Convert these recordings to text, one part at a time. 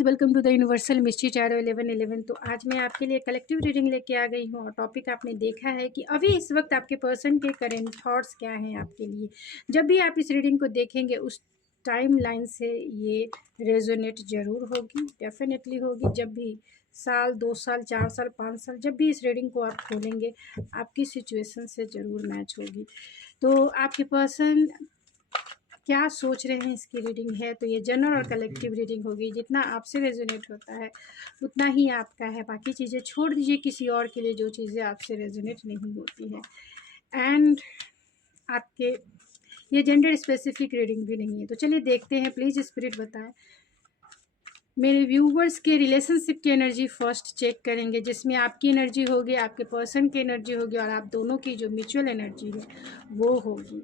Guys, welcome to the universal mystery tarot 1111। तो आज मैं आपके लिए कलेक्टिव रीडिंग लेके आ गई हूँ और टॉपिक आपने देखा है कि अभी इस वक्त आपके पर्सन के करेंट थॉट्स क्या हैं आपके लिए। जब भी आप इस रीडिंग को देखेंगे उस टाइम लाइन से ये रेजोनेट ज़रूर होगी, डेफिनेटली होगी। जब भी साल 2 साल 4 साल 5 साल जब भी इस रीडिंग को आप खोलेंगे आपकी सिचुएशन से ज़रूर मैच होगी। तो आपके पर्सन क्या सोच रहे हैं इसकी रीडिंग है। तो ये जनरल और कलेक्टिव रीडिंग होगी। जितना आपसे रेजोनेट होता है उतना ही आपका है। बाकी चीज़ें छोड़ दीजिए किसी और के लिए, जो चीज़ें आपसे रेजोनेट नहीं होती है। एंड आपके ये जेंडर स्पेसिफिक रीडिंग भी नहीं है। तो चलिए देखते हैं, प्लीज़ स्पिरिट बताएं। मेरे व्यूवर्स के रिलेशनशिप की एनर्जी फर्स्ट चेक करेंगे, जिसमें आपकी एनर्जी होगी, आपके पर्सन की एनर्जी होगी और आप दोनों की जो म्यूचुअल एनर्जी है वो होगी।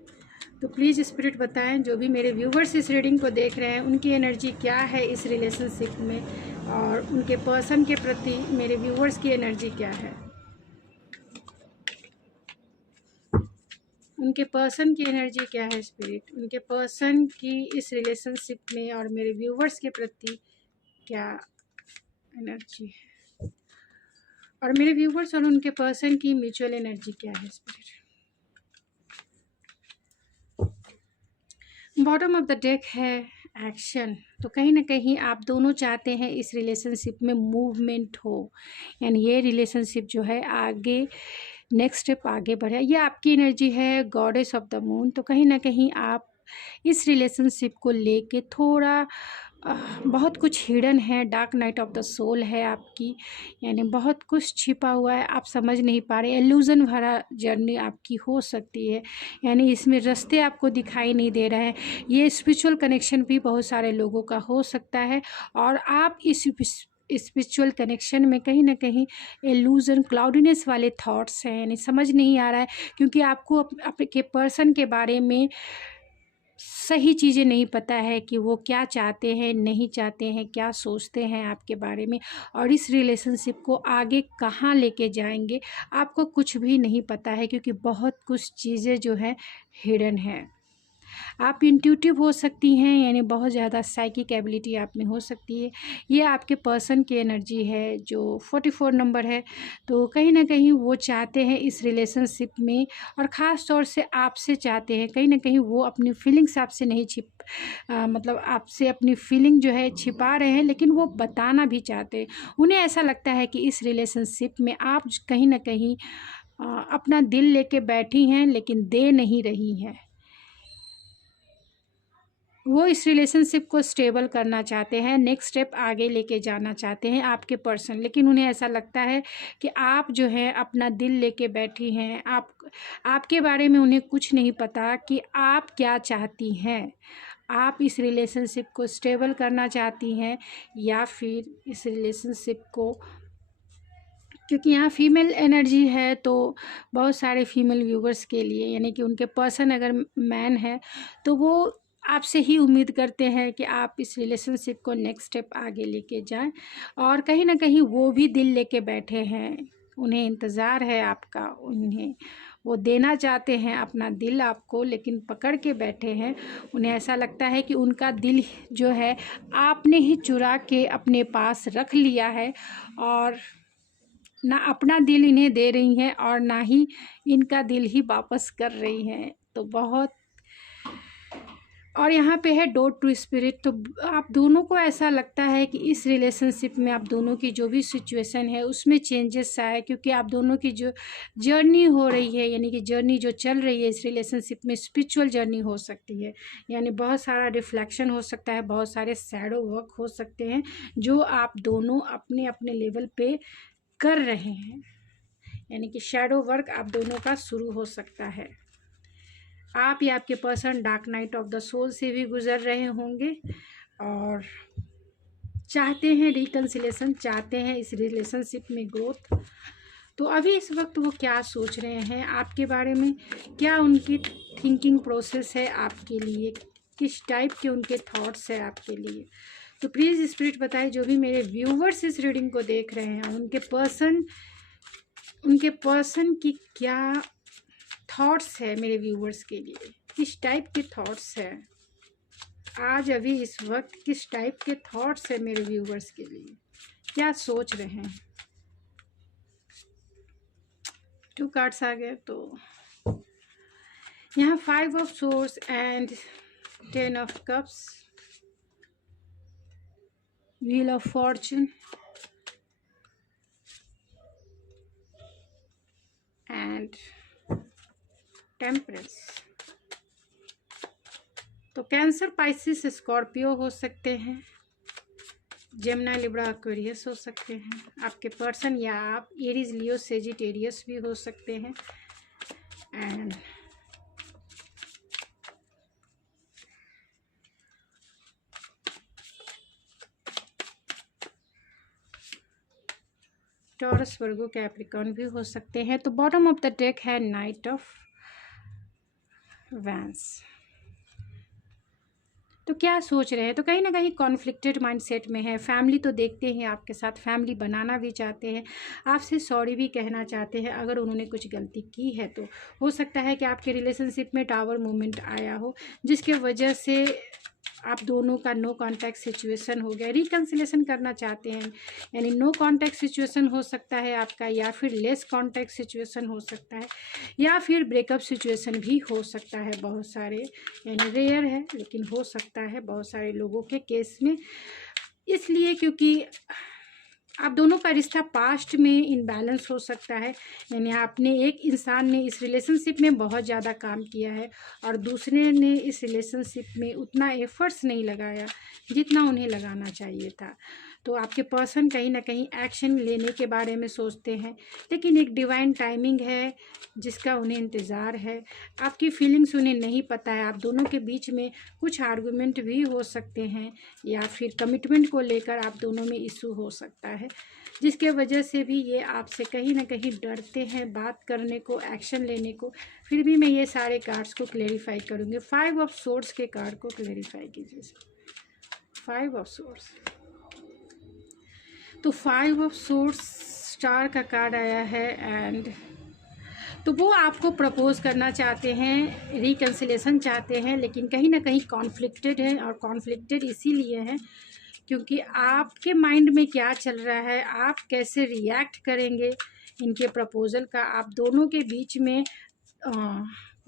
तो प्लीज़ स्पिरिट बताएं, जो भी मेरे व्यूवर्स इस रीडिंग को देख रहे हैं उनकी एनर्जी क्या है इस रिलेशनशिप में, और उनके पर्सन के प्रति मेरे व्यूवर्स की एनर्जी क्या है। उनके पर्सन की एनर्जी क्या है स्पिरिट, उनके पर्सन की इस रिलेशनशिप में और मेरे व्यूवर्स के प्रति क्या एनर्जी है, और मेरे व्यूवर्स और उनके पर्सन की म्यूचुअल एनर्जी क्या है spirit. Bottom of the deck है एक्शन। तो कहीं ना कहीं आप दोनों चाहते हैं इस रिलेशनशिप में मूवमेंट हो, यानी ये रिलेशनशिप जो है आगे नेक्स्ट स्टेप आगे बढ़े। ये आपकी एनर्जी है गॉडेस ऑफ द मून। तो कहीं ना कहीं आप इस रिलेशनशिप को लेके थोड़ा बहुत कुछ हिडन है, dark night of the soul है आपकी, यानी बहुत कुछ छिपा हुआ है, आप समझ नहीं पा रहे। एल्यूजन भरा जर्नी आपकी हो सकती है, यानी इसमें रास्ते आपको दिखाई नहीं दे रहे हैं। ये स्पिरिचुअल कनेक्शन भी बहुत सारे लोगों का हो सकता है, और आप इस स्पिरिचुअल कनेक्शन में कहीं ना कहीं एल्यूजन क्लाउडीनेस वाले थॉट्स हैं, यानी समझ नहीं आ रहा है, क्योंकि आपको आपके पर्सन के बारे में सही चीज़ें नहीं पता है कि वो क्या चाहते हैं, नहीं चाहते हैं, क्या सोचते हैं आपके बारे में, और इस रिलेशनशिप को आगे कहाँ लेके जाएंगे आपको कुछ भी नहीं पता है, क्योंकि बहुत कुछ चीज़ें जो है हिडन है। आप इंट्यूटिव हो सकती हैं, यानी बहुत ज़्यादा साइकिक एबिलिटी आप में हो सकती है। ये आपके पर्सन की एनर्जी है जो 44 नंबर है। तो कहीं ना कहीं वो चाहते हैं इस रिलेशनशिप में, और ख़ास तौर से आपसे चाहते हैं। कहीं ना कहीं वो अपनी फीलिंग्स आपसे नहीं मतलब आपसे अपनी फीलिंग जो है छिपा रहे हैं, लेकिन वो बताना भी चाहते हैं। उन्हें ऐसा लगता है कि इस रिलेशनशिप में आप कहीं ना कहीं अपना दिल लेके बैठी हैं, लेकिन दे नहीं रही हैं। वो इस रिलेशनशिप को स्टेबल करना चाहते हैं, नेक्स्ट स्टेप आगे लेके जाना चाहते हैं आपके पर्सन, लेकिन उन्हें ऐसा लगता है कि आप जो है अपना दिल लेके बैठी हैं। आपके बारे में उन्हें कुछ नहीं पता कि आप क्या चाहती हैं। आप इस रिलेशनशिप को स्टेबल करना चाहती हैं, या फिर इस रिलेशनशिप को, क्योंकि यहाँ फीमेल एनर्जी है तो बहुत सारे फीमेल व्यूवर्स के लिए, यानी कि उनके पर्सन अगर मैन है तो वो आपसे ही उम्मीद करते हैं कि आप इस रिलेशनशिप को नेक्स्ट स्टेप आगे लेके जाएं, और कहीं ना कहीं वो भी दिल लेके बैठे हैं। उन्हें इंतज़ार है आपका, उन्हें वो देना चाहते हैं अपना दिल आपको, लेकिन पकड़ के बैठे हैं। उन्हें ऐसा लगता है कि उनका दिल जो है आपने ही चुरा के अपने पास रख लिया है, और ना अपना दिल इन्हें दे रही हैं और ना ही इनका दिल ही वापस कर रही हैं। तो बहुत, और यहाँ पे है डोट टू स्पिरिट। तो आप दोनों को ऐसा लगता है कि इस रिलेशनशिप में आप दोनों की जो भी सिचुएशन है उसमें चेंजेस आए, क्योंकि आप दोनों की जो जर्नी हो रही है, यानी कि जर्नी जो चल रही है इस रिलेशनशिप में, स्पिरिचुअल जर्नी हो सकती है। यानी बहुत सारा रिफ्लेक्शन हो सकता है, बहुत सारे शैडो वर्क हो सकते हैं जो आप दोनों अपने अपने लेवल पे कर रहे हैं, यानी कि शैडो वर्क आप दोनों का शुरू हो सकता है। आप या आपके person dark night of the soul से भी गुजर रहे होंगे और चाहते हैं रिकन्सिलेशन, चाहते हैं इस रिलेशनशिप में ग्रोथ। तो अभी इस वक्त वो क्या सोच रहे हैं आपके बारे में, क्या उनकी थिंकिंग प्रोसेस है आपके लिए, किस टाइप के उनके थॉट्स है आपके लिए। तो प्लीज़ स्पिरिट बताएं, जो भी मेरे व्यूवर्स इस रीडिंग को देख रहे हैं उनके पर्सन की क्या थॉट्स है मेरे व्यूवर्स के लिए, किस टाइप के थॉट्स है। आज अभी इस वक्त किस टाइप के थॉट्स है मेरे व्यूवर्स के लिए, क्या सोच रहे हैं। 2 कार्ड्स आ गए, तो यहाँ 5 of source and 10 of cups, wheel of Fortune and temperance. तो कैंसर, पाइसिस, स्कॉर्पियो हो सकते हैं, जेमिनी, लिब्रा, एक्वेरियस हो सकते हैं आपके पर्सन, या आप एरीज, लियो, सेजिटेरियस भी हो सकते हैं। एंड टॉरस, वर्गो, कैप्रिकॉर्न भी हो सकते हैं। तो बॉटम ऑफ द डेक है नाइट ऑफ वैंस। तो क्या सोच रहे हैं, तो कहीं ना कहीं कॉन्फ्लिक्टेड माइंडसेट में है। फैमिली तो देखते हैं आपके साथ, फैमिली बनाना भी चाहते हैं, आपसे सॉरी भी कहना चाहते हैं अगर उन्होंने कुछ गलती की है। तो हो सकता है कि आपके रिलेशनशिप में टावर मूवमेंट आया हो, जिसके वजह से आप दोनों का नो कांटेक्ट सिचुएशन हो गया, रिकन्सिलेशन करना चाहते हैं, यानी नो कांटेक्ट सिचुएशन हो सकता है आपका, या फिर लेस कांटेक्ट सिचुएशन हो सकता है, या फिर ब्रेकअप सिचुएशन भी हो सकता है। बहुत सारे, यानी रेयर है लेकिन हो सकता है बहुत सारे लोगों के केस में, इसलिए क्योंकि आप दोनों का रिश्ता पास्ट में इनबैलेंस हो सकता है, यानी आपने, एक इंसान ने इस रिलेशनशिप में बहुत ज़्यादा काम किया है और दूसरे ने इस रिलेशनशिप में उतना एफर्ट्स नहीं लगाया जितना उन्हें लगाना चाहिए था। तो आपके पर्सन कहीं ना कहीं एक्शन लेने के बारे में सोचते हैं, लेकिन एक डिवाइन टाइमिंग है जिसका उन्हें इंतज़ार है। आपकी फीलिंग्स उन्हें नहीं पता है। आप दोनों के बीच में कुछ आर्गुमेंट भी हो सकते हैं, या फिर कमिटमेंट को लेकर आप दोनों में इशू हो सकता है, जिसके वजह से भी ये आपसे कहीं ना कहीं डरते हैं बात करने को, एक्शन लेने को। फिर भी मैं ये सारे कार्ड्स को क्लेरिफाई करूँगी। 5 ऑफ सोर्ड्स के कार्ड को क्लेरिफाई कीजिए। 5 ऑफ सोर्ड्स, तो 5 ऑफ सोर्ड्स स्टार का कार्ड आया है, एंड तो वो आपको प्रपोज करना चाहते हैं, रिकन्सिलेशन चाहते हैं, लेकिन कहीं ना कहीं कॉन्फ्लिक्टेड है। और कॉन्फ्लिक्टेड इसीलिए है क्योंकि आपके माइंड में क्या चल रहा है, आप कैसे रिएक्ट करेंगे इनके प्रपोज़ल का। आप दोनों के बीच में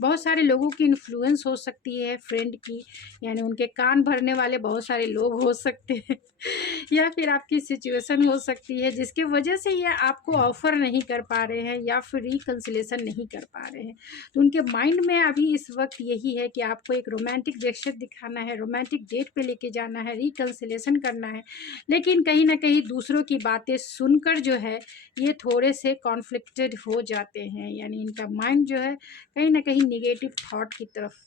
बहुत सारे लोगों की इन्फ्लुएंस हो सकती है, फ्रेंड की, यानी उनके कान भरने वाले बहुत सारे लोग हो सकते हैं या फिर आपकी सिचुएशन हो सकती है जिसके वजह से ये आपको ऑफ़र नहीं कर पा रहे हैं या फिर रिकन्सिलेशन नहीं कर पा रहे हैं। तो उनके माइंड में अभी इस वक्त यही है कि आपको एक रोमांटिक जेस्चर दिखाना है, रोमांटिक डेट पे लेके जाना है, रिकन्सिलेशन करना है, लेकिन कहीं ना कहीं दूसरों की बातें सुनकर जो है ये थोड़े से कॉन्फ्लिक्टेड हो जाते हैं, यानी इनका माइंड जो है कहीं ना कहीं निगेटिव थॉट की तरफ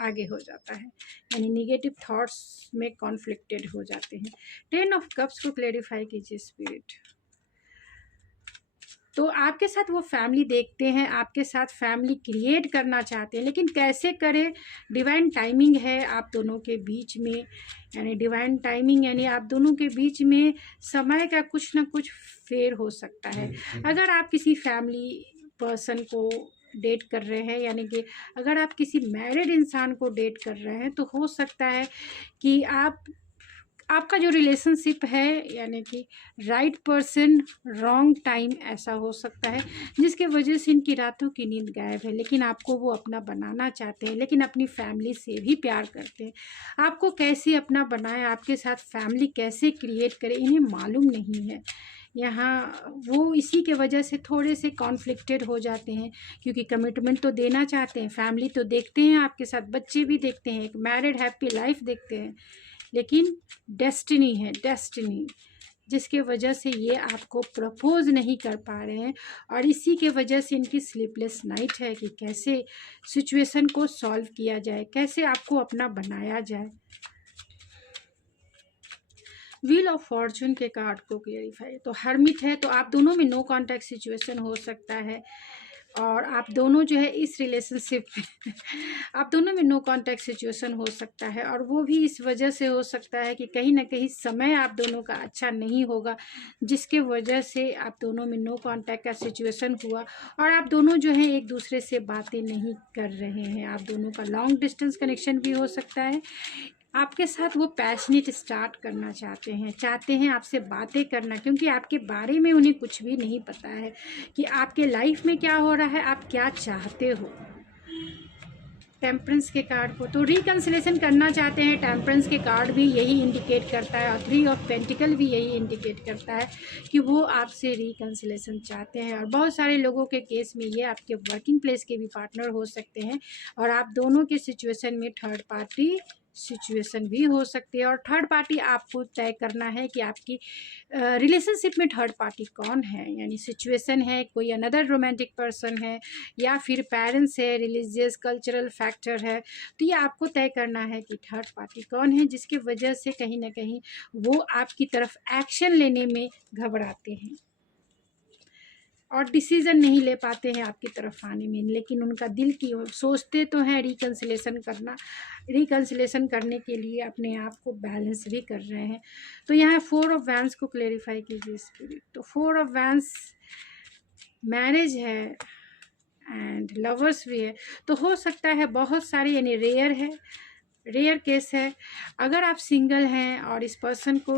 आगे हो जाता है, यानी निगेटिव थॉट्स में कॉन्फ्लिक्टेड हो जाते हैं। 10 ऑफ कप्स को क्लेरिफाई कीजिए स्पिरिट। तो आपके साथ वो फैमिली देखते हैं, आपके साथ फैमिली क्रिएट करना चाहते हैं, लेकिन कैसे करें। डिवाइन टाइमिंग है आप दोनों के बीच में, यानी डिवाइन टाइमिंग यानी आप दोनों के बीच में समय का कुछ ना कुछ फेर हो सकता है। अगर आप किसी फैमिली पर्सन को डेट कर रहे हैं, यानी कि अगर आप किसी मैरिड इंसान को डेट कर रहे हैं, तो हो सकता है कि आपका जो रिलेशनशिप है, यानी कि राइट पर्सन रॉन्ग टाइम, ऐसा हो सकता है जिसके वजह से इनकी रातों की नींद गायब है। लेकिन आपको वो अपना बनाना चाहते हैं, लेकिन अपनी फैमिली से भी प्यार करते हैं। आपको कैसे अपना बनाए, आपके साथ फैमिली कैसे क्रिएट करें, इन्हें मालूम नहीं है। यहाँ वो इसी के वजह से थोड़े से कॉन्फ्लिक्टेड हो जाते हैं, क्योंकि कमिटमेंट तो देना चाहते हैं, फैमिली तो देखते हैं आपके साथ, बच्चे भी देखते हैं, एक मैरिड हैप्पी लाइफ देखते हैं, लेकिन डेस्टिनी है, डेस्टिनी जिसके वजह से ये आपको प्रपोज नहीं कर पा रहे हैं। और इसी के वजह से इनकी स्लीपलेस नाइट है कि कैसे सिचुएशन को सॉल्व किया जाए, कैसे आपको अपना बनाया जाए। व्हील ऑफ फॉर्चून के कार्ड को क्लियरिफाई, तो हर्मिट है, तो आप दोनों में नो कांटेक्ट सिचुएशन हो सकता है। और आप दोनों जो है इस रिलेशनशिप में आप दोनों में नो कांटेक्ट सिचुएशन हो सकता है, और वो भी इस वजह से हो सकता है कि कहीं ना कहीं समय आप दोनों का अच्छा नहीं होगा, जिसके वजह से आप दोनों में नो कांटेक्ट का सिचुएशन हुआ, और आप दोनों जो है एक दूसरे से बातें नहीं कर रहे हैं। आप दोनों का लॉन्ग डिस्टेंस कनेक्शन भी हो सकता है। आपके साथ वो पैशनेट स्टार्ट करना चाहते हैं आपसे बातें करना, क्योंकि आपके बारे में उन्हें कुछ भी नहीं पता है कि आपके लाइफ में क्या हो रहा है, आप क्या चाहते हो। टेम्परेंस के कार्ड को तो रिकन्सिलेशन करना चाहते हैं। टेम्परेंस के कार्ड भी यही इंडिकेट करता है, और 3 ऑफ पेंटिकल भी यही इंडिकेट करता है कि वो आपसे रिकन्सिलेशन चाहते हैं। और बहुत सारे लोगों के केस में ये आपके वर्किंग प्लेस के भी पार्टनर हो सकते हैं, और आप दोनों के सिचुएशन में थर्ड पार्टी सिचुएशन भी हो सकती है। और थर्ड पार्टी आपको तय करना है कि आपकी रिलेशनशिप में थर्ड पार्टी कौन है, यानी सिचुएशन है, कोई अनदर रोमांटिक पर्सन है, या फिर पेरेंट्स है, रिलीजियस कल्चरल फैक्टर है। तो ये आपको तय करना है कि थर्ड पार्टी कौन है, जिसकी वजह से कहीं ना कहीं वो आपकी तरफ एक्शन लेने में घबराते हैं और डिसीज़न नहीं ले पाते हैं आपकी तरफ आने में, लेकिन उनका दिल की ओर सोचते तो हैं रिकन्सिलेशन करने के लिए अपने आप को बैलेंस भी कर रहे हैं। तो यहाँ 4 ऑफ वैंस को क्लेरिफाई कीजिए स्पिरिट। तो 4 ऑफ वैंस मैरिज है एंड लवर्स भी है। तो हो सकता है बहुत सारी, यानी रेयर केस है। अगर आप सिंगल हैं और इस पर्सन को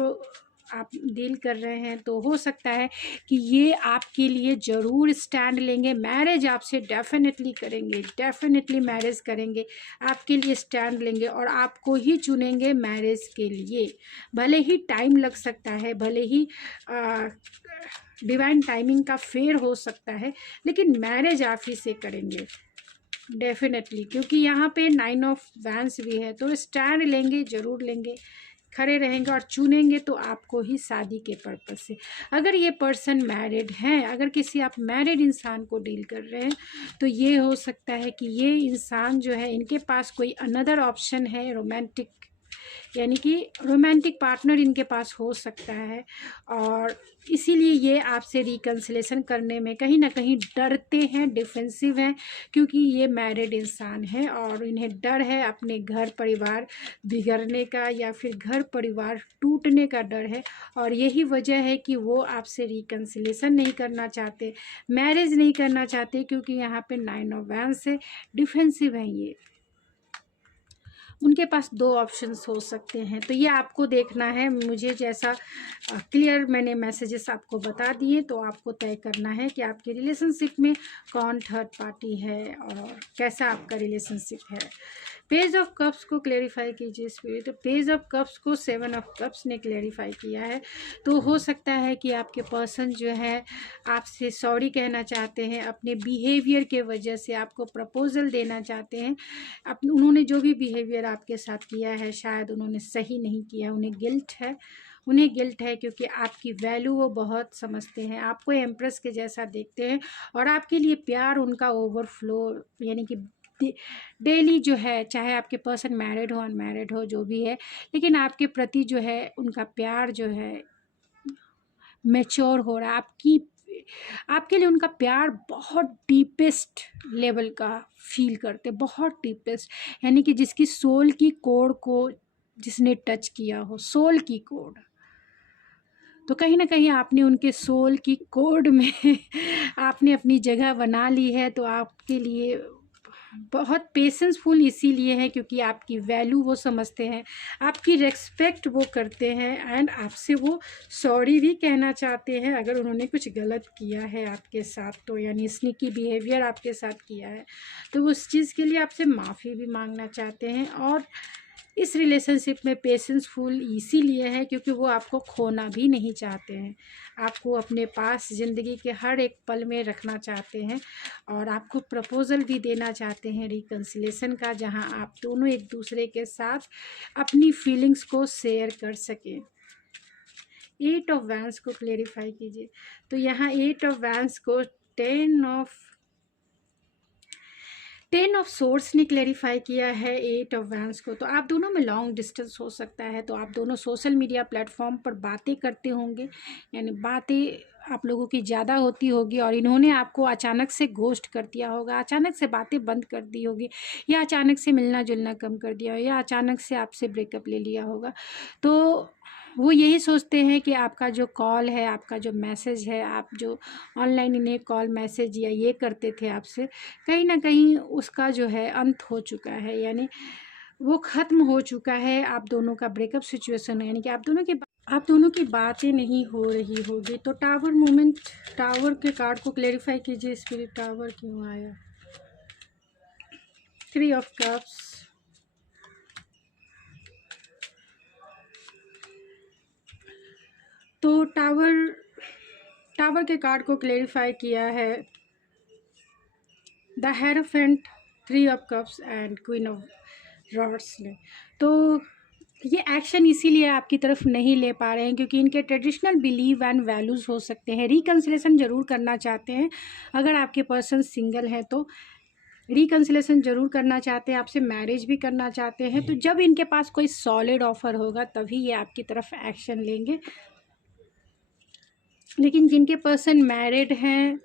आप डील कर रहे हैं, तो हो सकता है कि ये आपके लिए ज़रूर स्टैंड लेंगे, मैरिज आपसे डेफिनेटली करेंगे, डेफिनेटली मैरिज करेंगे, आपके लिए स्टैंड लेंगे और आपको ही चुनेंगे मैरिज के लिए। भले ही टाइम लग सकता है, भले ही डिवाइन टाइमिंग का फेर हो सकता है, लेकिन मैरिज आप ही से करेंगे डेफिनेटली, क्योंकि यहाँ पे 9 ऑफ वैंस भी है। तो स्टैंड लेंगे, ज़रूर लेंगे, खड़े रहेंगे और चुनेंगे तो आपको ही शादी के पर्पस से। अगर ये पर्सन मैरिड हैं, अगर किसी आप मैरिड इंसान को डील कर रहे हैं, तो ये हो सकता है कि ये इंसान जो है, इनके पास कोई अनदर ऑप्शन है, रोमांटिक, यानी कि रोमांटिक पार्टनर इनके पास हो सकता है, और इसीलिए ये आपसे रिकन्सिलेशन करने में कहीं ना कहीं डरते हैं, डिफेंसिव हैं, क्योंकि ये मैरिड इंसान है और इन्हें डर है अपने घर परिवार बिगड़ने का, या फिर घर परिवार टूटने का डर है। और यही वजह है कि वो आपसे रिकन्सिलेशन नहीं करना चाहते, मैरिज नहीं करना चाहते, क्योंकि यहाँ पे 9 ऑफ वैंस से डिफेंसिव हैं ये। उनके पास 2 ऑप्शंस हो सकते हैं। तो ये आपको देखना है। मुझे जैसा क्लियर मैंने मैसेजेस आपको बता दिए, तो आपको तय करना है कि आपके रिलेशनशिप में कौन थर्ड पार्टी है और कैसा आपका रिलेशनशिप है। पेज ऑफ कप्स को क्लेरिफाई कीजिए स्पिरिट। तो पेज ऑफ कप्स को 7 ऑफ कप्स ने क्लेरिफाई किया है। तो हो सकता है कि आपके पर्सन जो है आपसे सॉरी कहना चाहते हैं, अपने बिहेवियर के वजह से आपको प्रपोजल देना चाहते हैं। उन्होंने जो भी बिहेवियर आपके साथ किया है, शायद उन्होंने सही नहीं किया, उन्हें गिल्ट है, क्योंकि आपकी वैल्यू वो बहुत समझते हैं, आपको एम्प्रेस के जैसा देखते हैं, और आपके लिए प्यार उनका ओवरफ्लो, यानी कि डेली जो है, चाहे आपके पर्सन मैरिड हो अनमैरिड हो जो भी है, लेकिन आपके प्रति जो है उनका प्यार जो है मैच्योर हो रहा है। आपके लिए उनका प्यार बहुत डीपेस्ट लेवल का फील करते, बहुत डीपेस्ट, यानी कि जिसकी सोल की कोड को जिसने टच किया हो, सोल की कोड। तो कहीं ना कहीं आपने उनके सोल की कोड में आपने अपनी जगह बना ली है। तो आपके लिए बहुत पेशेंसफुल इसीलिए है क्योंकि आपकी वैल्यू वो समझते हैं, आपकी रेस्पेक्ट वो करते हैं, एंड आपसे वो सॉरी भी कहना चाहते हैं अगर उन्होंने कुछ गलत किया है आपके साथ, तो यानी स्नीकी बिहेवियर आपके साथ किया है, तो उस चीज़ के लिए आपसे माफ़ी भी मांगना चाहते हैं। और इस रिलेशनशिप में पेशेंसफुल इसीलिए है क्योंकि वो आपको खोना भी नहीं चाहते हैं, आपको अपने पास ज़िंदगी के हर एक पल में रखना चाहते हैं, और आपको प्रपोज़ल भी देना चाहते हैं रिकन्सिलेशन का, जहां आप दोनों एक दूसरे के साथ अपनी फीलिंग्स को शेयर कर सकें। 8 ऑफ वैंस को क्लेरिफाई कीजिए। तो यहाँ 8 ऑफ वैंस को 10 ऑफ सोर्स ने क्लेरिफाई किया है 8 ऑफ वैंस को। तो आप दोनों में लॉन्ग डिस्टेंस हो सकता है, तो आप दोनों सोशल मीडिया प्लेटफॉर्म पर बातें करते होंगे, यानी बातें आप लोगों की ज़्यादा होती होगी और इन्होंने आपको अचानक से घोस्ट कर दिया होगा, अचानक से बातें बंद कर दी होगी, या अचानक से मिलना जुलना कम कर दिया हो, या अचानक से आपसे ब्रेकअप ले लिया होगा। तो वो यही सोचते हैं कि आपका जो कॉल है, आपका जो मैसेज है, आप जो ऑनलाइन इन्हें कॉल मैसेज या ये करते थे आपसे, कहीं ना कहीं उसका जो है अंत हो चुका है, यानी वो ख़त्म हो चुका है। आप दोनों का ब्रेकअप सिचुएशन है, यानी कि आप दोनों की बातें नहीं हो रही होगी। तो टावर मोमेंट, टावर के कार्ड को क्लेरिफाई कीजिए स्पिरिट, टावर क्यों आया? 3 ऑफ कप्स, तो टावर के कार्ड को क्लेरिफाई किया है the hierophant, 3 of cups and queen of rods ने। तो ये एक्शन इसीलिए आपकी तरफ नहीं ले पा रहे हैं क्योंकि इनके ट्रेडिशनल बिलीव एंड वैल्यूज़ हो सकते हैं। रिकन्सिलेशन ज़रूर करना चाहते हैं, अगर आपके पर्सन सिंगल हैं तो रिकन्सिलेशन ज़रूर करना चाहते हैं, आपसे मैरिज भी करना चाहते हैं। तो जब इनके पास कोई सॉलिड ऑफर होगा तभी ये आपकी तरफ एक्शन लेंगे। लेकिन जिनके पर्सन मैरिड हैं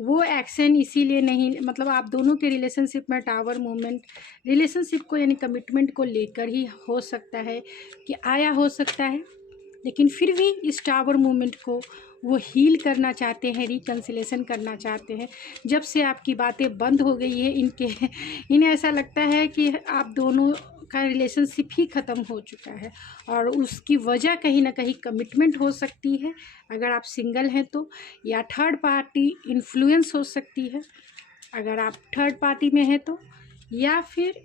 वो एक्शन इसीलिए नहीं, मतलब आप दोनों के रिलेशनशिप में टावर मूवमेंट रिलेशनशिप को यानी कमिटमेंट को लेकर ही हो सकता है कि आया हो सकता है, लेकिन फिर भी इस टावर मूवमेंट को वो हील करना चाहते हैं, रिकन्सिलेशन करना चाहते हैं। जब से आपकी बातें बंद हो गई है इन्हें ऐसा लगता है कि आप दोनों का रिलेशनशिप ही ख़त्म हो चुका है और उसकी वजह कहीं ना कहीं कमिटमेंट हो सकती है अगर आप सिंगल हैं तो, या थर्ड पार्टी इन्फ्लुएंस हो सकती है अगर आप थर्ड पार्टी में हैं तो, या फिर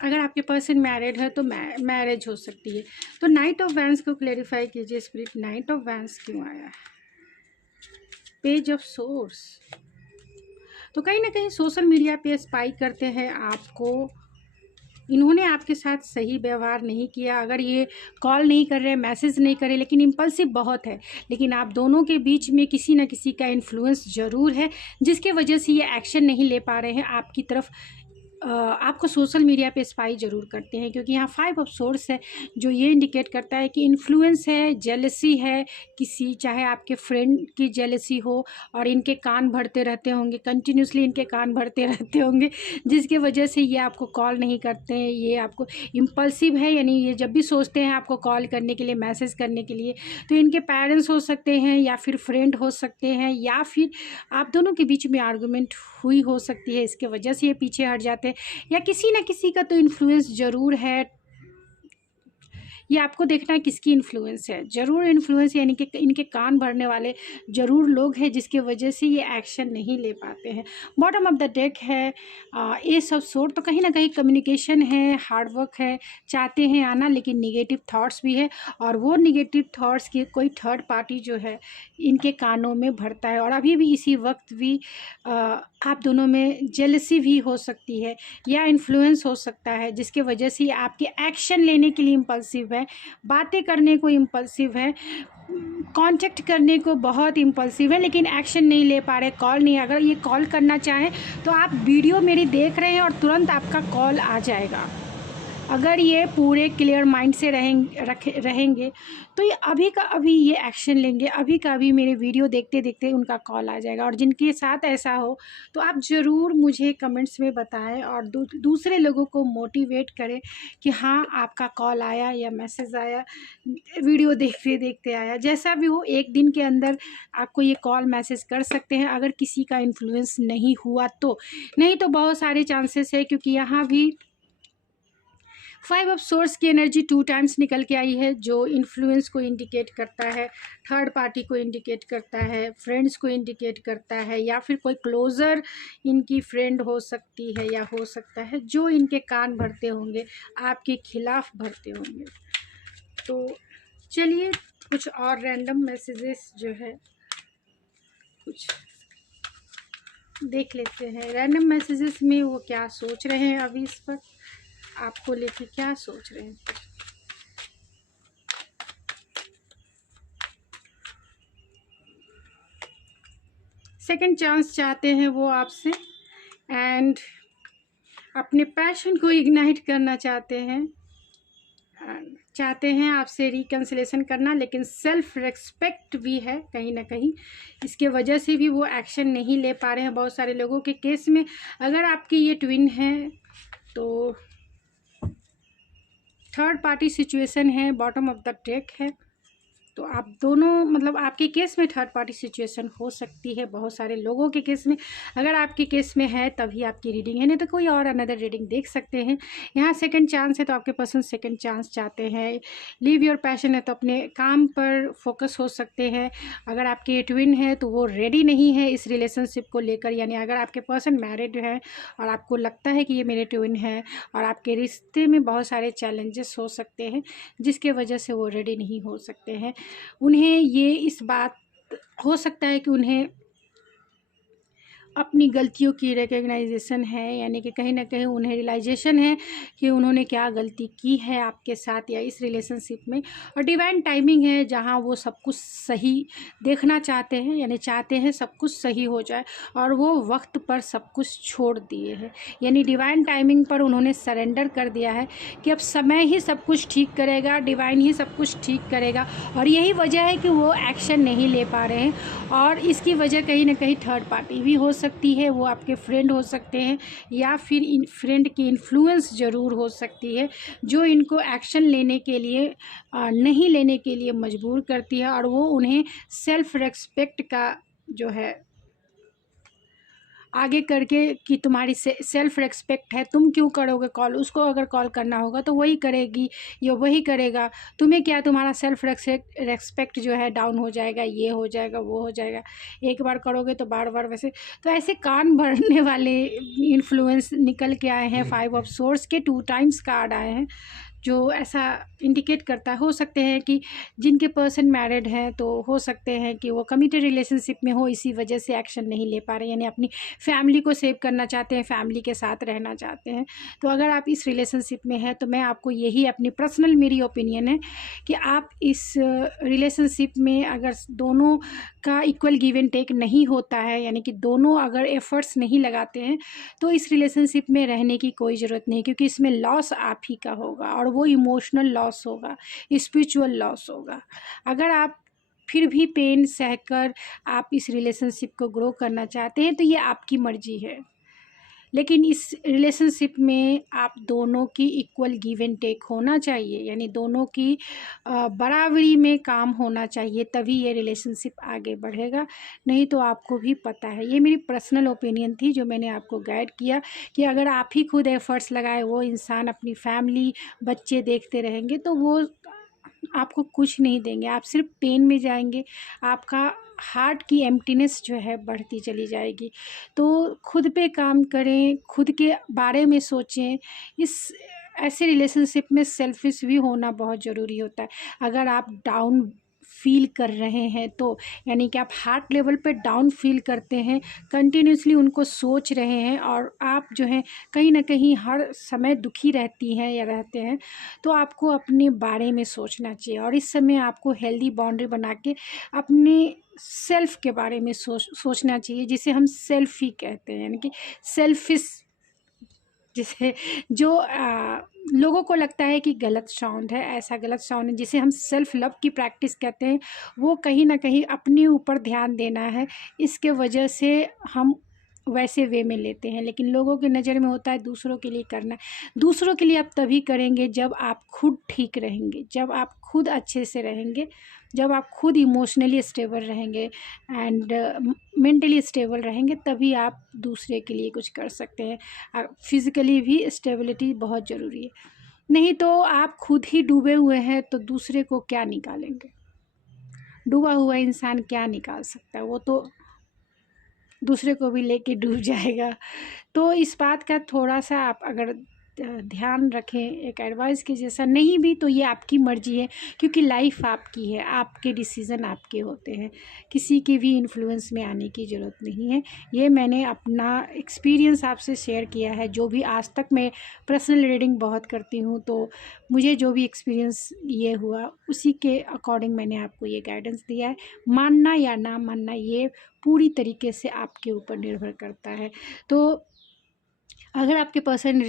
अगर आपके पर्सन मैरिड है तो मैरिज हो सकती है। तो नाइट ऑफ वैंस को क्लेरिफाई कीजिए स्पिरिट, नाइट ऑफ वैंस क्यों आया है? पेज ऑफ सोर्स, तो कहीं ना कहीं सोशल मीडिया पे स्पाई करते हैं आपको, इन्होंने आपके साथ सही व्यवहार नहीं किया। अगर ये कॉल नहीं कर रहे, मैसेज नहीं कर रहे, लेकिन इम्पल्सिव बहुत है, लेकिन आप दोनों के बीच में किसी न किसी का इन्फ्लुएंस ज़रूर है जिसके वजह से ये एक्शन नहीं ले पा रहे हैं आपकी तरफ। आपको सोशल मीडिया पे स्पाई ज़रूर करते हैं क्योंकि यहाँ 5 ऑफ सोर्स है जो ये इंडिकेट करता है कि इन्फ्लुएंस है, जेलसी है किसी, चाहे आपके फ्रेंड की जेलसी हो और इनके कान भरते रहते होंगे, कंटिन्यूसली इनके कान भरते रहते होंगे जिसके वजह से ये आपको कॉल नहीं करते हैं। ये आपको इम्पल्सिव है, यानी ये जब भी सोचते हैं आपको कॉल करने के लिए, मैसेज करने के लिए, तो इनके पेरेंट्स हो सकते हैं या फिर फ्रेंड हो सकते हैं या फिर आप दोनों के बीच में आर्गूमेंट हुई हो सकती है, इसके वजह से ये पीछे हट जाते हैं, या किसी न किसी का तो इन्फ्लुएंस ज़रूर है। ये आपको देखना है किसकी इन्फ्लुएंस है, ज़रूर इन्फ्लुएंस यानी कि इनके कान भरने वाले ज़रूर लोग हैं जिसके वजह से ये एक्शन नहीं ले पाते हैं। बॉटम ऑफ द डेक है ये सब सोर्ट, तो कहीं ना कहीं कम्युनिकेशन है, हार्डवर्क है, चाहते हैं आना, लेकिन निगेटिव थॉट्स भी है और वो निगेटिव थॉट्स की कोई थर्ड पार्टी जो है इनके कानों में भरता है। और अभी भी इसी वक्त भी आप दोनों में जेलसी भी हो सकती है या इन्फ्लुएंस हो सकता है जिसके वजह से ये आपके एक्शन लेने के लिए इम्पल्सिव है, बातें करने को इम्पल्सिव है, कांटेक्ट करने को बहुत इम्पल्सिव है, लेकिन एक्शन नहीं ले पा रहे, कॉल नहीं। अगर ये कॉल करना चाहें तो आप वीडियो मेरी देख रहे हैं और तुरंत आपका कॉल आ जाएगा। अगर ये पूरे क्लियर माइंड से रहेंगे तो ये अभी का अभी ये एक्शन लेंगे, अभी का अभी मेरे वीडियो देखते देखते उनका कॉल आ जाएगा। और जिनके साथ ऐसा हो तो आप ज़रूर मुझे कमेंट्स में बताएं और दूसरे लोगों को मोटिवेट करें कि हाँ आपका कॉल आया या मैसेज आया, वीडियो देखते देखते आया, जैसा भी हो एक दिन के अंदर आपको ये कॉल मैसेज कर सकते हैं अगर किसी का इन्फ्लुएंस नहीं हुआ तो। नहीं तो बहुत सारे चांसेस है क्योंकि यहाँ भी 5 ऑफ सोर्स की एनर्जी 2 टाइम्स निकल के आई है जो इन्फ्लुएंस को इंडिकेट करता है, थर्ड पार्टी को इंडिकेट करता है, फ्रेंड्स को इंडिकेट करता है, या फिर कोई क्लोज़र इनकी फ्रेंड हो सकती है या हो सकता है जो इनके कान भरते होंगे, आपके खिलाफ भरते होंगे। तो चलिए कुछ और रैंडम मैसेजेस जो है कुछ देख लेते हैं। रैंडम मैसेजेस में वो क्या सोच रहे हैं, अभी इस पर आपको लेके क्या सोच रहे हैं। सेकंड चांस चाहते हैं वो आपसे एंड अपने पैशन को इग्नाइट करना चाहते हैं, चाहते हैं आपसे रिकन्सिलेशन करना, लेकिन सेल्फ रिस्पेक्ट भी है कहीं ना कहीं, इसके वजह से भी वो एक्शन नहीं ले पा रहे हैं। बहुत सारे लोगों के केस में अगर आपकी ये ट्विन है तो थर्ड पार्टी सिचुएशन है, बॉटम ऑफ द डेक है, तो आप दोनों मतलब आपके केस में थर्ड पार्टी सिचुएशन हो सकती है। बहुत सारे लोगों के केस में, अगर आपके केस में है तभी आपकी रीडिंग है, नहीं तो कोई और अनदर रीडिंग देख सकते हैं। यहाँ सेकंड चांस है तो आपके पर्सन सेकंड चांस चाहते हैं। लीव योर पैशन है तो अपने काम पर फोकस हो सकते हैं। अगर आपके ट्विन है तो वो रेडी नहीं है इस रिलेशनशिप को लेकर, यानी अगर आपके पर्सन मैरिड है और आपको लगता है कि ये मेरे ट्विन है और आपके रिश्ते में बहुत सारे चैलेंजेस हो सकते हैं जिसके वजह से वो रेडी नहीं हो सकते हैं। उन्हें ये इस बात हो सकता है कि उन्हें अपनी गलतियों की रिकग्नाइजेशन है, यानी कि कहीं ना कहीं उन्हें रियलाइजेशन है कि उन्होंने क्या गलती की है आपके साथ या इस रिलेशनशिप में। और डिवाइन टाइमिंग है जहां वो सब कुछ सही देखना चाहते हैं, यानी चाहते हैं सब कुछ सही हो जाए और वो वक्त पर सब कुछ छोड़ दिए हैं, यानी डिवाइन टाइमिंग पर उन्होंने सरेंडर कर दिया है कि अब समय ही सब कुछ ठीक करेगा, डिवाइन ही सब कुछ ठीक करेगा। और यही वजह है कि वो एक्शन नहीं ले पा रहे हैं और इसकी वजह कहीं ना कहीं थर्ड पार्टी भी हो सकती है, वो आपके फ्रेंड हो सकते हैं या फिर इन फ्रेंड की इन्फ्लुएंस ज़रूर हो सकती है जो इनको एक्शन लेने के लिए नहीं लेने के लिए मजबूर करती है। और वो उन्हें सेल्फ रेस्पेक्ट का जो है आगे करके कि तुम्हारी सेल्फ रेस्पेक्ट है, तुम क्यों करोगे कॉल, उसको अगर कॉल करना होगा तो वही करेगी या वही करेगा, तुम्हें क्या, तुम्हारा सेल्फ रेस्पेक्ट जो है डाउन हो जाएगा, ये हो जाएगा वो हो जाएगा, एक बार करोगे तो बार बार वैसे। तो ऐसे कान भरने वाले इन्फ्लुएंस निकल के आए हैं। 5 ऑफ सोर्स के 2 टाइम्स कार्ड आए हैं जो ऐसा इंडिकेट करता है। हो सकते हैं कि जिनके पर्सन मैरिड हैं तो हो सकते हैं कि वो कमिटेड रिलेशनशिप में हो, इसी वजह से एक्शन नहीं ले पा रहे, यानी अपनी फैमिली को सेव करना चाहते हैं, फैमिली के साथ रहना चाहते हैं। तो अगर आप इस रिलेशनशिप में हैं तो मैं आपको यही अपनी पर्सनल मेरी ओपिनियन है कि आप इस रिलेशनशिप में अगर दोनों का इक्वल गिव एंड टेक नहीं होता है, यानी कि दोनों अगर एफर्ट्स नहीं लगाते हैं तो इस रिलेशनशिप में रहने की कोई ज़रूरत नहीं, क्योंकि इसमें लॉस आप ही का होगा और वो इमोशनल लॉस होगा, स्पिरिचुअल लॉस होगा। अगर आप फिर भी पेन सहकर आप इस रिलेशनशिप को ग्रो करना चाहते हैं तो ये आपकी मर्जी है, लेकिन इस रिलेशनशिप में आप दोनों की इक्वल गिव एंड टेक होना चाहिए, यानी दोनों की बराबरी में काम होना चाहिए, तभी ये रिलेशनशिप आगे बढ़ेगा। नहीं तो आपको भी पता है, ये मेरी पर्सनल ओपिनियन थी जो मैंने आपको गाइड किया कि अगर आप ही खुद एफर्ट्स लगाए, वो इंसान अपनी फैमिली बच्चे देखते रहेंगे तो वो आपको कुछ नहीं देंगे, आप सिर्फ पेन में जाएंगे, आपका हार्ट की एम्प्टीनेस जो है बढ़ती चली जाएगी। तो खुद पे काम करें, खुद के बारे में सोचें। इस ऐसे रिलेशनशिप में सेल्फिश भी होना बहुत ज़रूरी होता है। अगर आप डाउन फील कर रहे हैं तो, यानी कि आप हार्ट लेवल पे डाउन फील करते हैं, कंटिन्यूसली उनको सोच रहे हैं और आप जो है कहीं ना कहीं हर समय दुखी रहती हैं या रहते हैं, तो आपको अपने बारे में सोचना चाहिए। और इस समय आपको हेल्दी बाउंड्री बना के अपने सेल्फ के बारे में सोचना चाहिए, जिसे हम सेल्फ ही कहते हैं, यानी कि सेल्फिश, जिसे जो लोगों को लगता है कि गलत साउंड है, ऐसा गलत साउंड है, जिसे हम सेल्फ लव की प्रैक्टिस कहते हैं। वो कहीं ना कहीं अपने ऊपर ध्यान देना है, इसके वजह से हम वैसे वे में लेते हैं, लेकिन लोगों की नज़र में होता है दूसरों के लिए करना। दूसरों के लिए आप तभी करेंगे जब आप खुद ठीक रहेंगे, जब आप खुद अच्छे से रहेंगे, जब आप खुद इमोशनली स्टेबल रहेंगे एंड मेंटली स्टेबल रहेंगे, तभी आप दूसरे के लिए कुछ कर सकते हैं। फिज़िकली भी स्टेबिलिटी बहुत ज़रूरी है, नहीं तो आप खुद ही डूबे हुए हैं तो दूसरे को क्या निकालेंगे। डूबा हुआ इंसान क्या निकाल सकता है, वो तो दूसरे को भी लेके डूब जाएगा। तो इस बात का थोड़ा सा आप अगर ध्यान रखें, एक एडवाइस के जैसा, नहीं भी तो ये आपकी मर्ज़ी है, क्योंकि लाइफ आपकी है, आपके डिसीज़न आपके होते हैं, किसी के भी इन्फ्लुएंस में आने की ज़रूरत नहीं है। ये मैंने अपना एक्सपीरियंस आपसे शेयर किया है, जो भी आज तक मैं पर्सनल रीडिंग बहुत करती हूँ, तो मुझे जो भी एक्सपीरियंस ये हुआ उसी के अकॉर्डिंग मैंने आपको ये गाइडेंस दिया है। मानना या ना मानना ये पूरी तरीके से आपके ऊपर निर्भर करता है। तो अगर आपके पर्सन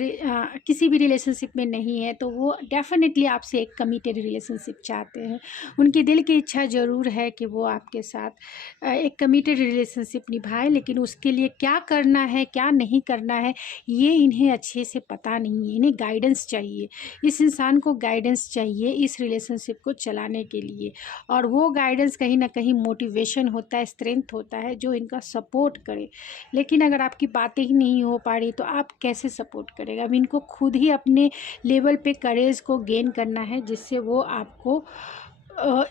किसी भी रिलेशनशिप में नहीं है तो वो डेफ़िनेटली आपसे एक कमिटेड रिलेशनशिप चाहते हैं। उनके दिल की इच्छा ज़रूर है कि वो आपके साथ एक कमिटेड रिलेशनशिप निभाए, लेकिन उसके लिए क्या करना है, क्या नहीं करना है, ये इन्हें अच्छे से पता नहीं है। इन्हें गाइडेंस चाहिए, इस इंसान को गाइडेंस चाहिए इस रिलेशनशिप को चलाने के लिए, और वो गाइडेंस कहीं न कहीं मोटिवेशन होता है, स्ट्रेंथ होता है जो इनका सपोर्ट करे। लेकिन अगर आपकी बातें ही नहीं हो पा रही तो आप कैसे सपोर्ट करेगा। अब इनको खुद ही अपने लेवल पे करेज को गेन करना है, जिससे वो आपको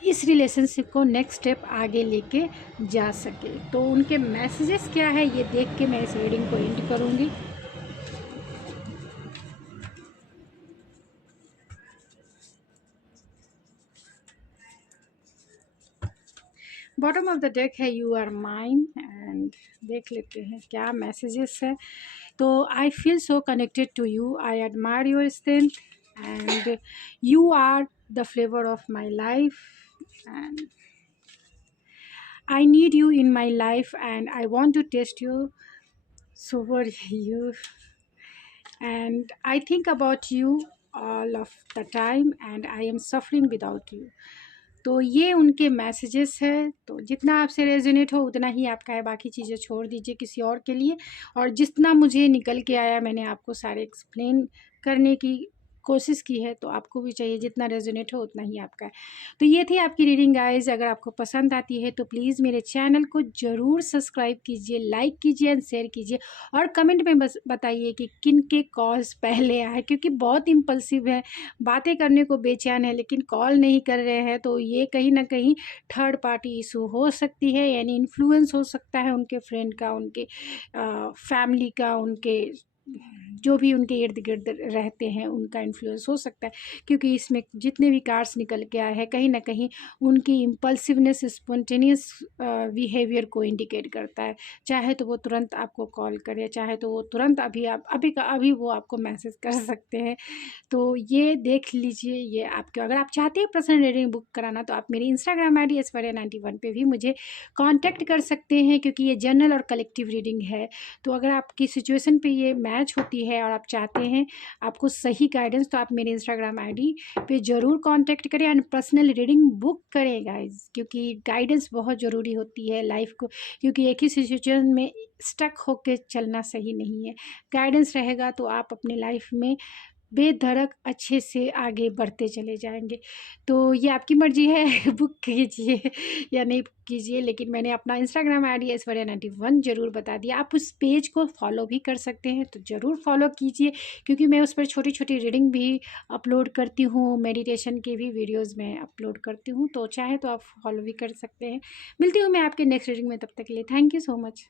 इस रिलेशनशिप को नेक्स्ट स्टेप आगे लेके जा सके। तो उनके मैसेजेस क्या है ये देख के मैं इस रीडिंग को एंड करूँगी। बॉटम ऑफ द डेक है यू आर माइन, एंड देख लेते हैं क्या मैसेजेस है। तो I feel so connected to you, I admire your strength, and you are the flavour of my life, and I need you in my life and I want to test you over you, and I think about you all of the time and I am suffering without you। तो ये उनके messages है। तो जितना आपसे resonate हो उतना ही आपका है, बाकी चीज़ें छोड़ दीजिए किसी और के लिए। और जितना मुझे निकल के आया मैंने आपको सारे एक्सप्लेन करने की कोशिश की है, तो आपको भी चाहिए जितना रेजोनेट हो उतना ही आपका है। तो ये थी आपकी रीडिंग गाइस। अगर आपको पसंद आती है तो प्लीज़ मेरे चैनल को ज़रूर सब्सक्राइब कीजिए, लाइक कीजिए एंड शेयर कीजिए, और कमेंट में बस बताइए कि किन के कॉल्स पहले आए, क्योंकि बहुत इम्पल्सिव है, बातें करने को बेचैन है लेकिन कॉल नहीं कर रहे हैं। तो ये कहीं ना कहीं थर्ड पार्टी इशू हो सकती है, यानी इन्फ्लुएंस हो सकता है उनके फ्रेंड का, उनके फैमिली का, उनके जो भी उनके इर्द गिर्द रहते हैं उनका इन्फ्लुएंस हो सकता है। क्योंकि इसमें जितने भी कार्ड्स निकल के आए हैं कहीं ना कहीं उनकी इम्पल्सिवनेस, स्पॉन्टेनियस बिहेवियर को इंडिकेट करता है। चाहे तो वो तुरंत आपको कॉल करे, चाहे तो वो तुरंत अभी का अभी वो आपको मैसेज कर सकते हैं। तो ये देख लीजिए, ये आपके अगर आप चाहते हैं पर्सनल रीडिंग बुक कराना तो आप मेरी इंस्टाग्राम आई डी ऐश्वर्या91 पे भी मुझे कांटेक्ट कर सकते हैं, क्योंकि ये जनरल और कलेक्टिव रीडिंग है। तो अगर आपकी सिचुएशन पे ये मैच होती है और आप चाहते हैं आपको सही गाइडेंस, तो आप मेरे इंस्टाग्राम आईडी पे ज़रूर कांटेक्ट करें एंड पर्सनल रीडिंग बुक करें गाइज, क्योंकि गाइडेंस बहुत ज़रूरी होती है लाइफ को। क्योंकि एक ही सिचुएशन में स्टक होके चलना सही नहीं है। गाइडेंस रहेगा तो आप अपने लाइफ में बेधड़क अच्छे से आगे बढ़ते चले जाएंगे। तो ये आपकी मर्ज़ी है बुक कीजिए या नहीं कीजिए, लेकिन मैंने अपना इंस्टाग्राम आईडी ऐश्वर्या91 ज़रूर बता दिया। आप उस पेज को फॉलो भी कर सकते हैं, तो ज़रूर फॉलो कीजिए, क्योंकि मैं उस पर छोटी छोटी रीडिंग भी अपलोड करती हूँ, मेडिटेशन के भी वीडियोज़ मैं अपलोड करती हूँ। तो चाहे तो आप फॉलो भी कर सकते हैं। मिलती हूँ मैं आपके नेक्स्ट रीडिंग में, तब तक के लिए थैंक यू सो मच।